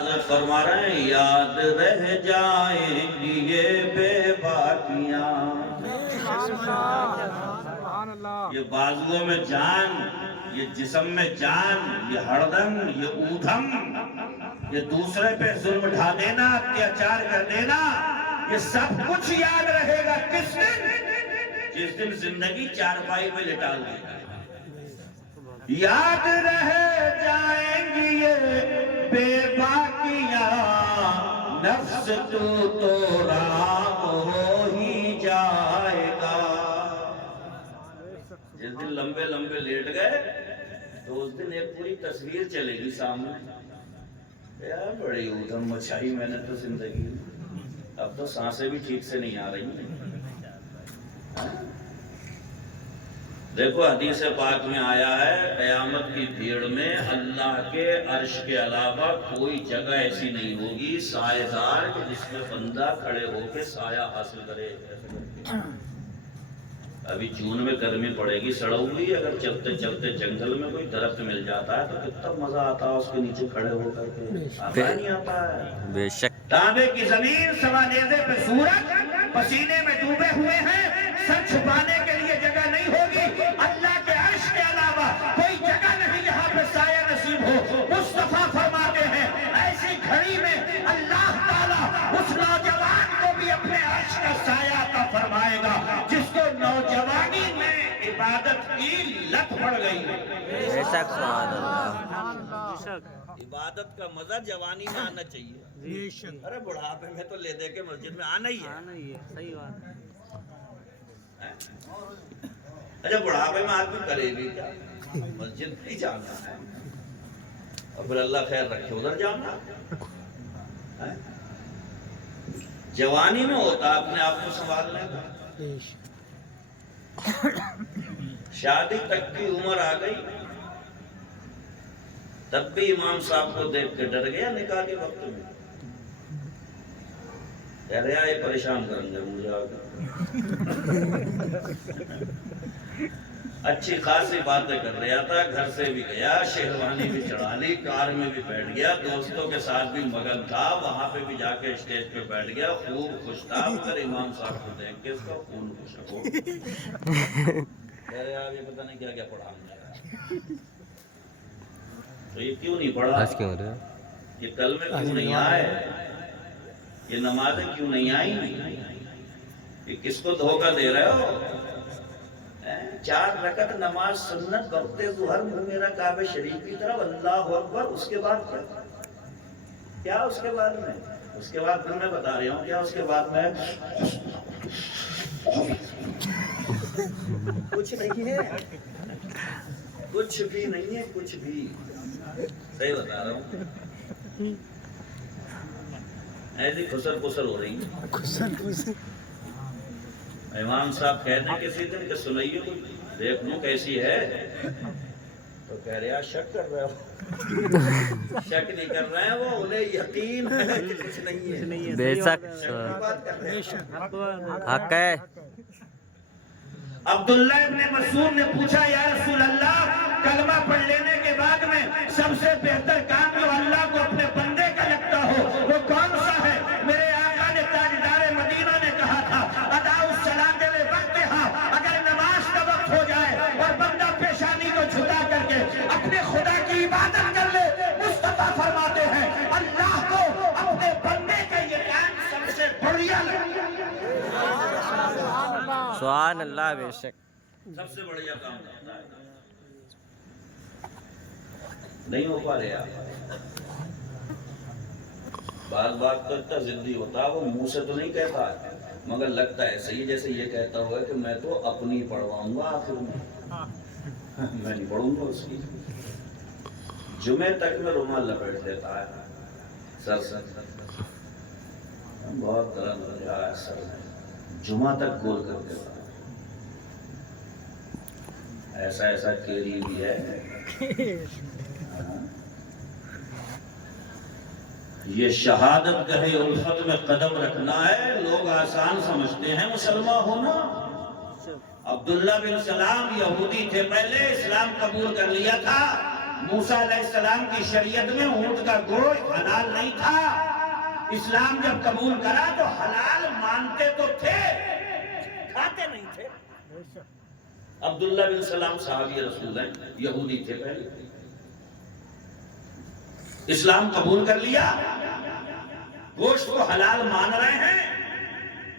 فرما رہے ہیں یاد رہ جائیں گی یہ بے باکیاں، یہ بازوؤں میں جان، یہ جسم میں جان، یہ ہردم، یہ اودھم، یہ دوسرے پہ ظلم ڈھا دینا، اتیاچار کر دینا، یہ سب کچھ یاد رہے گا کس دن؟ جس دن زندگی چارپائی پہ لٹا دے گا۔ یاد رہ جائیں گی یہ بے باکیاں، نفس تو رام ہو ہی جائے گا۔ جس دن لمبے لمبے لیٹ گئے تو اس دن ایک پوری تصویر چلے گی سامنے، یار بڑی اودھم مچائی میں نے تو زندگی، اب تو سانسیں بھی ٹھیک سے نہیں آ رہی۔ دیکھو حدیث پاک میں آیا ہے قیامت کی بھیڑ میں اللہ کے عرش کے علاوہ کوئی جگہ ایسی نہیں ہوگی سائے دار کہ جس میں بندہ کھڑے ہو کے سایہ حاصل کرے۔ ابھی جون میں گرمی پڑے گی سڑ ہوئی، اگر چلتے چلتے جنگل میں کوئی درخت مل جاتا ہے تو کتنا مزہ آتا ہے اس کے نیچے کھڑے ہو کر کے، آتا نہیں آتا ہے؟ بے شک۔ تانبے کی زمین، سوا نیزے پہ سورج، پسینے میں ڈوبے ہوئے ہیں، سر چھپانے کے لیے جگہ نہیں ہوگی۔ اللہ کے عرش کے علاوہ کوئی جگہ نہیں جہاں پہ سایہ نصیب ہو۔ مصطفیٰ فرماتے ہیں ایسی گھڑی میں اللہ تعالیٰ اس نوجوان کو بھی اپنے عرش کا سایہ عطا فرمائے گا جس کو نوجوانی میں عبادت کی لت پڑ گئی۔ بے شک، سبحان اللہ۔ عبادت کا مزہ جوانی میں آنا چاہیے، ارے بڑھاپے میں تو لے دے کے مسجد میں آنا ہی ہے۔ صحیح بات ہے۔ اچھا بڑھاپے میں آدمی کرے بھی کیا؟ مسجد نہیں جانا ہے اور پھر اللہ خیر رکھے ادھر جانا ہے۔ جوانی میں ہوتا اپنے آپ کو سنبھالنے کا، شادی تک کی عمر آ گئی تب بھی امام صاحب کو دیکھ کے ڈر گیا نکاح کے وقت میں، کہہ رہا یہ پریشان کریں گے مجھے آگے۔ اچھی خاصی باتیں کر رہا تھا، گھر سے بھی گیا، شہروانی بھی چڑھا لی، کار میں بھی بیٹھ گیا، دوستوں کے ساتھ بھی مگن تھا، وہاں پہ بھی جا کے اسٹیج پہ بیٹھ گیا، خوب خوش تھا، مگر امام صاحب کو دیکھ کے اس کا خون خشک ہو کہہ رہے آپ یہ پتہ نہیں کیا کیا پڑھا ہم، تو یہ کیوں نہیں پڑھا، یہ کلمے کیوں نہیں آئے، یہ نمازیں کیوں نہیں آئیں، یہ کس کو دھوکہ دے رہے ہو؟ 4 رکعت نماز سنت وقت ظہر منہ میرا کعبہ شریف کی طرف، اللہ اکبر، اس کے بعد کیا اس کے بعد میں، اس کے بعد پھر میں بتا رہا ہوں کیا اس کے بعد میں، کچھ نہیں ہے، کچھ بھی نہیں ہے، کچھ بھی، صحیح بتا رہا ہوں، ایسی خسر پسر ہو رہی ہے۔ امام صاحب کہتے ہیں کسی دن کہ سنائیے کوئی دیکھ لوں کیسی ہے، تو کہہ رہے شک کر رہے ہو، شک نہیں کر رہے ہیں وہ، انہیں یقین ہے کہ کچھ نہیں ہے۔ بے شک، حق ہے۔ عبداللہ ابن مسعود نے پوچھا یا رسول اللہ کلمہ پڑھ لینے کے بعد میں سب سے بہتر کام جو اللہ کو اپنے بندے کا لگتا ہو وہ کون سا ہے؟ میرے آقا نے تاجدار مدینہ نے کہا تھا اداء الصلاۃ لوقتہا، اگر نماز کا وقت ہو جائے اور بندہ پیشانی کو جھکا کر کے اپنے خدا کی عبادت کر لے، مصطفیٰ فرماتے ہیں اللہ کو اپنے بندے کا یہ کام سب سے بڑھیا لگتا ہے۔ سبحان اللہ، بے شک، سب سے بڑھیا کام کرتا ہے، نہیں ہو پا رہے آپ، بعض بات تو اتنا ضدی ہوتا ہے وہ منہ سے تو نہیں کہتا مگر لگتا ہے صحیح جیسے یہ کہتا ہوا کہ میں تو اپنی پڑھواؤں گا آخر میں نہیں پڑھوں گا اس کی۔ جمعے تک میں رومال لپیٹ دیتا ہے سر سے، بہت درد ہو رہا ہے سر میں، جمعہ تک گول کر دیتا ہے، ایسا ایسا کیری بھی ہے۔ یہ شہادت گاہ الفت میں قدم رکھنا ہے، لوگ آسان سمجھتے ہیں مسلمان ہونا۔ عبداللہ بن سلام یہودی تھے، پہلے اسلام قبول کر لیا تھا، موسیٰ علیہ السلام کی شریعت میں اونٹ کا گوشت حلال نہیں تھا. اسلام جب قبول کرا تو حلال مانتے تو تھے, کھاتے نہیں تھے. عبداللہ بن سلام صحابی رسول ہیں, یہودی تھے پہلے, اسلام قبول کر لیا, گوشت کو حلال مان رہے ہیں,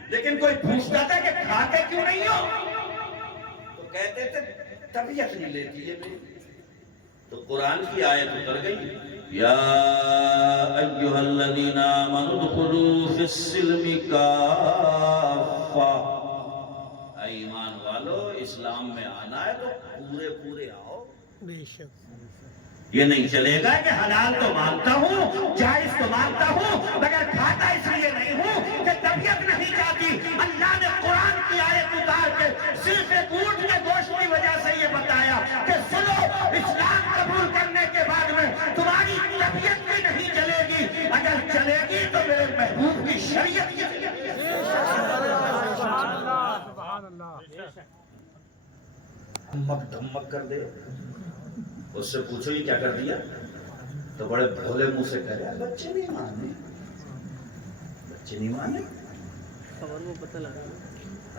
لیکن کوئی پوچھتا تھا کہ کھاتے کیوں نہیں ہو, تو کہتے تھے طبیعت نہیں لیتی ہے میری. تو قرآن کی آیت اتر گئی, یا ایھا الذین آمنوا ادخلوا فی السلم کافہ, اے ایمان والو اسلام میں آنا ہے تو پورے پورے آؤ. بے شک. یہ نہیں چلے گا کہ حلال تو مانتا ہوں, جائز تو مانتا ہوں, مگر کھاتا اس لیے نہیں ہوں کہ طبیعت نہیں چاہتی. اللہ نے قرآن کی آیت اتار کے صرف ایک اونٹ کے گوشت کی وجہ سے یہ بتایا کہ سنو, اسلام قبول کرنے کے بعد میں تمہاری طبیعت بھی نہیں چلے گی, اگر چلے گی تو میرے محبوب کی شریعت کی چلے گی. دھمک دھمک کر دے. اس سے پوچھو یہ کیا کر دیا, تو بڑے بھولے منہ سے کہہ رہے بچے نہیں مانے, بچے نہیں مانے.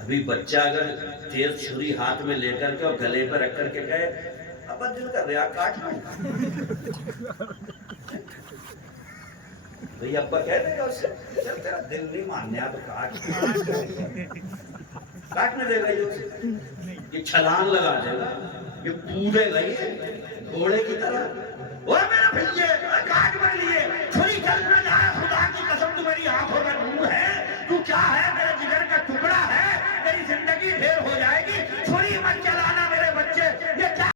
ابھی بچہ اگر تیز چھری ہاتھ میں لے کر کے اور گلے پر رکھ کر کے کہے ابا دل کر رہا کاٹ لوں, بھئی ابا کہہ دے گا اس سے چل تیرا دل نہیں ماننے تو کاٹنے دے گا, یہ چھلانگ لگا دے گا, یہ کودے گا, یہ گھوڑے کی طرح